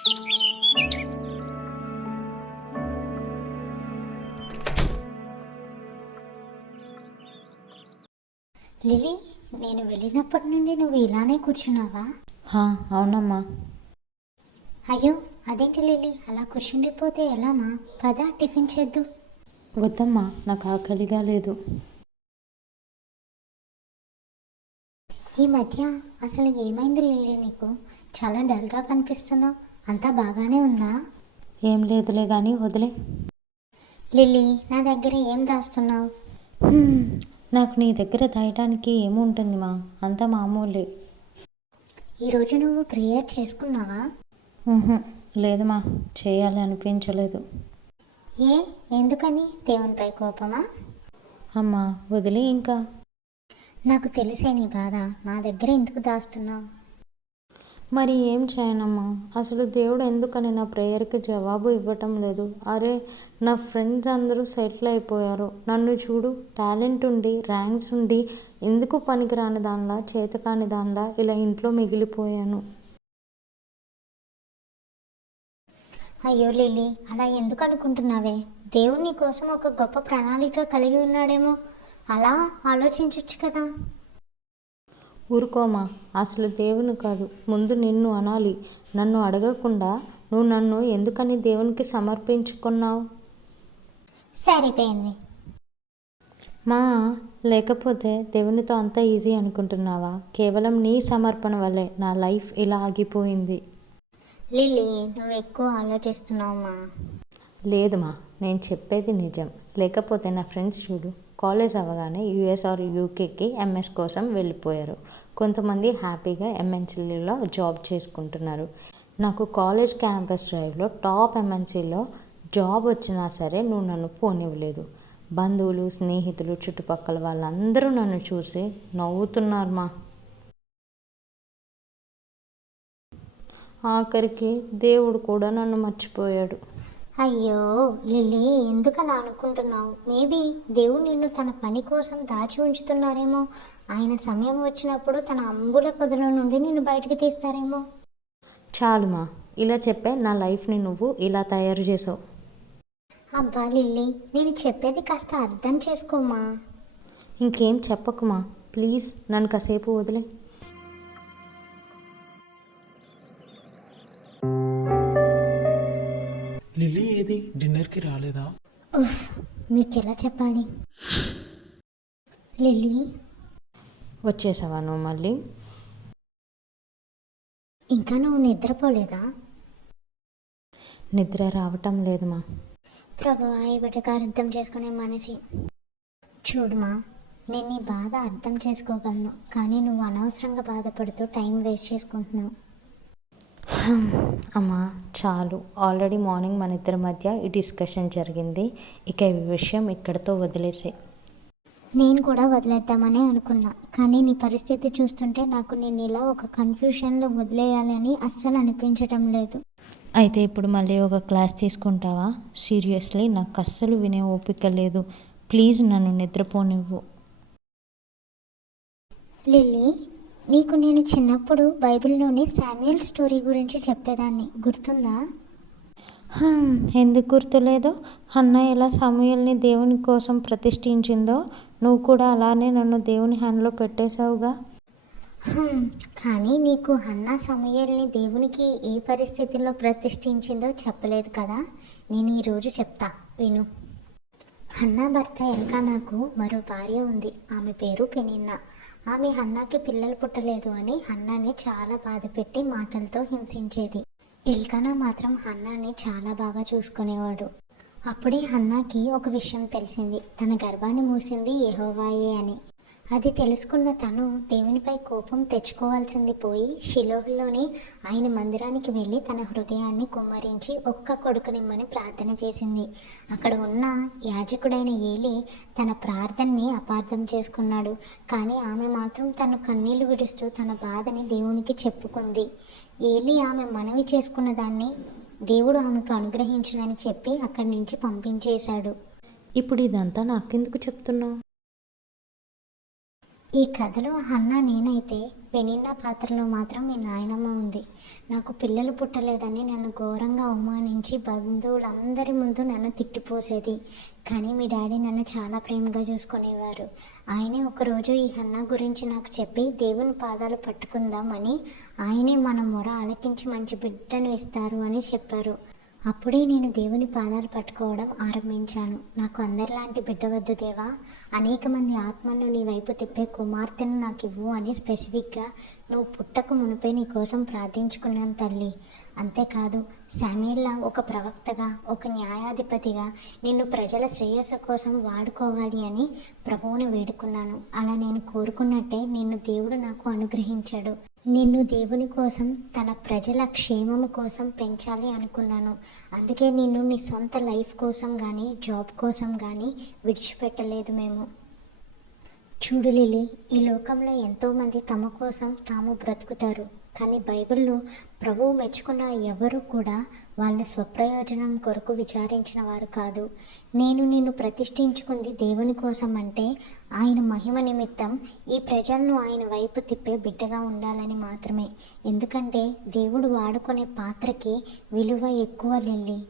Lily, నేను వెళ్ళినప్పటి నుండి నువ్వు ఇలానే కూర్చున్నావా? అవునమ్మా. అయ్యో, అదేంటి లిలీ, అలా కూర్చుండిపోతే ఎలామా? పద, టిఫిన్ చేద్దు. వద్దమ్మా, నాకు ఆకలిగా లేదు. ఈ మధ్య అసలు ఏమైంది లిలీ నీకు? చాలా డల్గా కనిపిస్తున్నావు. అంతా బాగానే ఉందా? ఏం లేదులే కానీ వదిలే. లిలీ, నా దగ్గర ఏం దాస్తున్నావు? నాకు నీ దగ్గర దాయటానికి ఏముంటుంది మా, అంతా మామూలే. ఈరోజు నువ్వు ప్రేయర్ చేసుకున్నావా? లేదమ్మా, చేయాలి అనిపించలేదు. ఏ, ఎందుకని? దేవునిపై కోపమా? అమ్మా వదిలే ఇంకా. నాకు తెలిసే నీ బాధ. నా దగ్గర ఎందుకు దాస్తున్నావు? మరి ఏం చేయనమ్మా, అసలు దేవుడు ఎందుకని నా ప్రేయర్కి జవాబు ఇవ్వటం లేదు? అరే, నా ఫ్రెండ్స్ అందరూ సెటిల్ అయిపోయారు. నన్ను చూడు, టాలెంట్ ఉండి ర్యాంక్స్ ఉండి ఎందుకు పనికిరాని దానిలా, చేతకాని దానిలా ఇలా ఇంట్లో మిగిలిపోయాను. అయ్యో లిలీ, అలా ఎందుకు అనుకుంటున్నావే? దేవుడు నీ కోసం ఒక గొప్ప ప్రణాళిక కలిగి ఉన్నాడేమో. అలా ఆలోచించవచ్చు కదా. ఊరుకోమా, అసలు దేవుని కాదు, ముందు నిన్ను అనాలి. నన్ను అడగకుండా నువ్వు నన్ను ఎందుకని దేవునికి సమర్పించుకున్నావు? సరిపోయింది మా, లేకపోతే దేవునితో అంత ఈజీ అనుకుంటున్నావా? కేవలం నీ సమర్పణ వల్లే నా లైఫ్ ఇలా ఆగిపోయింది. లిలీ, నువ్వు ఎక్కువ ఆలోచిస్తున్నావుమా. లేదుమా, నేను చెప్పేది నిజం. లేకపోతే నా ఫ్రెండ్స్ చూడు, కాలేజ్ అవ్వగానే యూఎస్ ఆర్ యూకేకి ఎంఎస్ కోసం వెళ్ళిపోయారు. కొంతమంది హ్యాపీగా ఎంఎన్సీలో జాబ్ చేసుకుంటున్నారు. నాకు కాలేజ్ క్యాంపస్ డ్రైవ్లో టాప్ ఎంఎన్సీలో జాబ్ వచ్చినా సరే నువ్వు నన్ను పోనివ్వలేదు. బంధువులు, స్నేహితులు, చుట్టుపక్కల వాళ్ళందరూ నన్ను చూసి నవ్వుతున్నారు మా. ఆఖరికి దేవుడు కూడా నన్ను మర్చిపోయాడు. అయ్యో లిలీ, ఎందుకు అలా అనుకుంటున్నావు? మేబీ దేవుడు నిన్ను తన పని కోసం దాచి ఉంచుతున్నారేమో. ఆయన సమయం వచ్చినప్పుడు తన అంబుల పొదల నుండి నిన్ను బయటికి తీస్తారేమో. చాలుమా, ఇలా చెప్పే నా లైఫ్ని నువ్వు ఇలా తయారు చేసావు. అబ్బా లిల్లీ, నేను చెప్పేది కాస్త అర్థం చేసుకోమా. ఇంకేం చెప్పకుమా, ప్లీజ్ నన్ను కాసేపు వదిలే. లిల్లీ ఏది, డిన్నర్కి రాలేదా? ఉఫ్, మీకు ఎలా చెప్పాలి? లిల్లీ, వచ్చేసావా నువ్వు మళ్ళీ? ఇంకా నువ్వు నిద్రపోలేదా? నిద్ర రావటం లేదుమా. ప్రభువా, ఈ బిడ్డగా అర్థం చేసుకునే మనిషి. చూడుమా, నేను నీ బాధ అర్థం చేసుకోగలను, కానీ నువ్వు అనవసరంగా బాధపడుతూ టైం వేస్ట్ చేసుకుంటున్నావు. అమ్మా చాలు, ఆల్రెడీ మార్నింగ్ మన ఇద్దరి మధ్య ఈ డిస్కషన్ జరిగింది. ఇక ఈ విషయం ఇక్కడితో వదిలేసే. నేను కూడా వదిలేద్దామనే అనుకున్నా, కానీ నీ పరిస్థితి చూస్తుంటే నాకు నేను ఇలా ఒక కన్ఫ్యూషన్లో వదిలేయాలని అస్సలు అనిపించటం లేదు. అయితే ఇప్పుడు మళ్ళీ ఒక క్లాస్ తీసుకుంటావా? సీరియస్లీ నాకు అస్సలు వినే ఓపిక లేదు. ప్లీజ్ నన్ను నిద్రపోనివ్వు. లిల్లీ, నీకు నేను చిన్నప్పుడు బైబిల్లోని శామ్యూయల్ స్టోరీ గురించి చెప్పేదాన్ని, గుర్తుందా? ఎందుకు గుర్తులేదు? హన్నా ఎలా సమూయేల్ని దేవుని కోసం ప్రతిష్ఠించిందో నువ్వు కూడా అలానే నన్ను దేవుని హ్యాండ్లో పెట్టేశావుగా. కానీ నీకు హన్నా సమూయేల్ని దేవునికి ఏ పరిస్థితుల్లో ప్రతిష్ఠించిందో చెప్పలేదు కదా. నేను ఈరోజు చెప్తా, విను. హన్నా భర్త ఎల్కానాకు మరో భార్య ఉంది. ఆమె పేరు పెనిన్నా. ఆమె హన్నాకి పిల్లలు పుట్టలేదు అని హన్నాని చాలా బాధపెట్టి మాటలతో హింసించేది. ఎల్కానా మాత్రం హన్నాని చాలా బాగా చూసుకునేవాడు. అప్పుడే హన్నాకి ఒక విషయం తెలిసింది, తన గర్భాన్ని మూసింది యెహోవాయే అని. అది తెలుసుకున్న తను దేవునిపై కోపం తెచ్చుకోవాల్సింది పోయి షిలోహులోని ఆయన మందిరానికి వెళ్ళి తన హృదయాన్ని కుమ్మరించి ఒక్క కొడుకునిమ్మని ప్రార్థన చేసింది. అక్కడ ఉన్న యాజకుడైన ఏలి తన ప్రార్థనని అపార్థం చేసుకున్నాడు. కానీ ఆమె మాత్రం తన కన్నీళ్లు విడుస్తూ తన బాధని దేవునికి చెప్పుకుంది. ఏలి ఆమె మనవి చేసుకున్న దాన్ని దేవుడు ఆమెకు అనుగ్రహించునని చెప్పి అక్కడి నుంచి పంపించేశాడు. ఇప్పుడు ఇదంతా నాకెందుకు చెప్తున్నావు? ఈ కథలో హన్నా నేనైతే పెనిన్నా పాత్రలో మాత్రం మీ నాయనమ్మ ఉంది. నాకు పిల్లలు పుట్టలేదని నన్ను ఘోరంగా అవమానించి బంధువులందరి ముందు నన్ను తిట్టిపోసేది. కానీ మీ డాడీ నన్ను చాలా ప్రేమగా చూసుకునేవారు. ఆయనే ఒకరోజు ఈ హన్నా గురించి నాకు చెప్పి దేవుని పాదాలు పట్టుకుందామని ఆయనే మన మొర ఆలకించి మంచి బిడ్డను ఇస్తారు అని చెప్పారు. అప్పుడే నేను దేవుని పాదాలు పట్టుకోవడం ఆరంభించాను. నాకు అందరిలాంటి బిడ్డ వద్దు దేవా, అనేక మంది ఆత్మను నీ వైపు తిప్పే కుమార్తెను నాకు ఇవ్వు అని స్పెసిఫిక్గా నువ్వు పుట్టక మునిపే నీ కోసం ప్రార్థించుకున్నాను తల్లి. అంతేకాదు శామ్యూల్లా ఒక ప్రవక్తగా, ఒక న్యాయాధిపతిగా నిన్ను ప్రజల శ్రేయస్సు కోసం వాడుకోవాలి అని ప్రభువుని వేడుకున్నాను. అలా నేను కోరుకున్నట్టే నిన్ను దేవుడు నాకు అనుగ్రహించాడు. నిన్ను దేవుని కోసం, తన ప్రజల క్షేమము కోసం పెంచాలి అనుకున్నాను. అందుకే నిన్ను నీ సొంత లైఫ్ కోసం కానీ, జాబ్ కోసం కానీ విడిచిపెట్టలేదు మేము. చూడు లిలీ, ఈ లోకంలో ఎంతోమంది తమ కోసం తాము బ్రతుకుతారు. కానీ బైబిల్లో ప్రభువు మెచ్చుకున్న ఎవరు కూడా వాళ్ళ స్వప్రయోజనం కొరకు విచారించిన వారు కాదు. నేను నిన్ను ప్రతిష్ఠించుకుంది దేవుని కోసం అంటే ఆయన మహిమ నిమిత్తం ఈ ప్రజలను ఆయన వైపు తిప్పే బిడ్డగా ఉండాలని మాత్రమే. ఎందుకంటే దేవుడు వాడుకునే పాత్రకి విలువ ఎక్కువ లిల్లీ.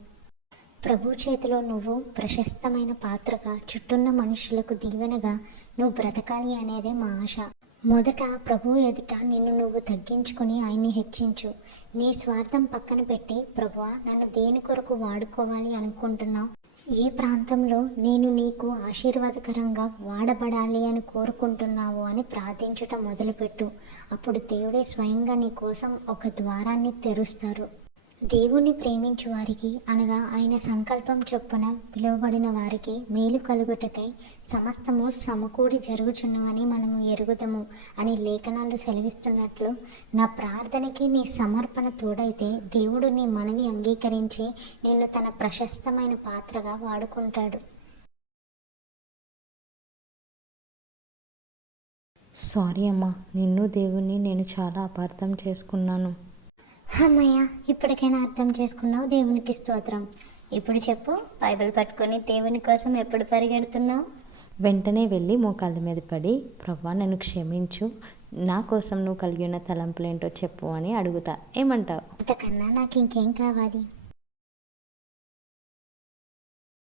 ప్రభు చేతిలో నువ్వు ప్రశస్తమైన పాత్రగా, చుట్టూన్న మనుషులకు దీవెనగా నువ్వు బ్రతకాలి అనేదే మా ఆశ. మొదట ప్రభువు ఎదుట నిన్ను నువ్వు తగ్గించుకొని ఆయన్ని హెచ్చించు. నీ స్వార్థం పక్కన పెట్టి, ప్రభువా నన్ను దేని కొరకు వాడుకోవాలి అనుకుంటున్నావు, ఏ ప్రాంతంలో నేను నీకు ఆశీర్వాదకరంగా వాడబడాలి అని కోరుకుంటున్నావు అని ప్రార్థించటం మొదలుపెట్టు. అప్పుడు దేవుడే స్వయంగా నీ కోసం ఒక ద్వారాన్ని తెరుస్తారు. దేవుణ్ణి ప్రేమించు వారికి, అనగా ఆయన సంకల్పం చొప్పున పిలువబడిన వారికి మేలు కలుగుటకై సమస్తము సమకూడి జరుగుచున్నవని మనము ఎరుగుదము అని లేఖనాలు సెలవిస్తున్నట్లు, నా ప్రార్థనకి నీ సమర్పణ తోడైతే దేవుడు నీ మనవి అంగీకరించి నిన్ను తన ప్రశస్తమైన పాత్రగా వాడుకుంటాడు. సారీ అమ్మా, నిన్ను దేవుణ్ణి నేను చాలా అపార్థం చేసుకున్నాను. అమ్మయ్య, ఇప్పటికైనా అర్థం చేసుకున్నావు, దేవునికి స్తోత్రం. ఇప్పుడు చెప్పు, బైబిల్ పట్టుకొని దేవుని కోసం ఎప్పుడు పరిగెడుతున్నావు? వెంటనే వెళ్ళి మోకాళ్ళ మీద పడి, ప్రభువా నన్ను క్షమించు, నా కోసం నువ్వు కలిగి ఉన్న తలంపులేంటో చెప్పు అని అడుగుతా. ఏమంటావు? అంతకన్నా నాకు ఇంకేం కావాలి?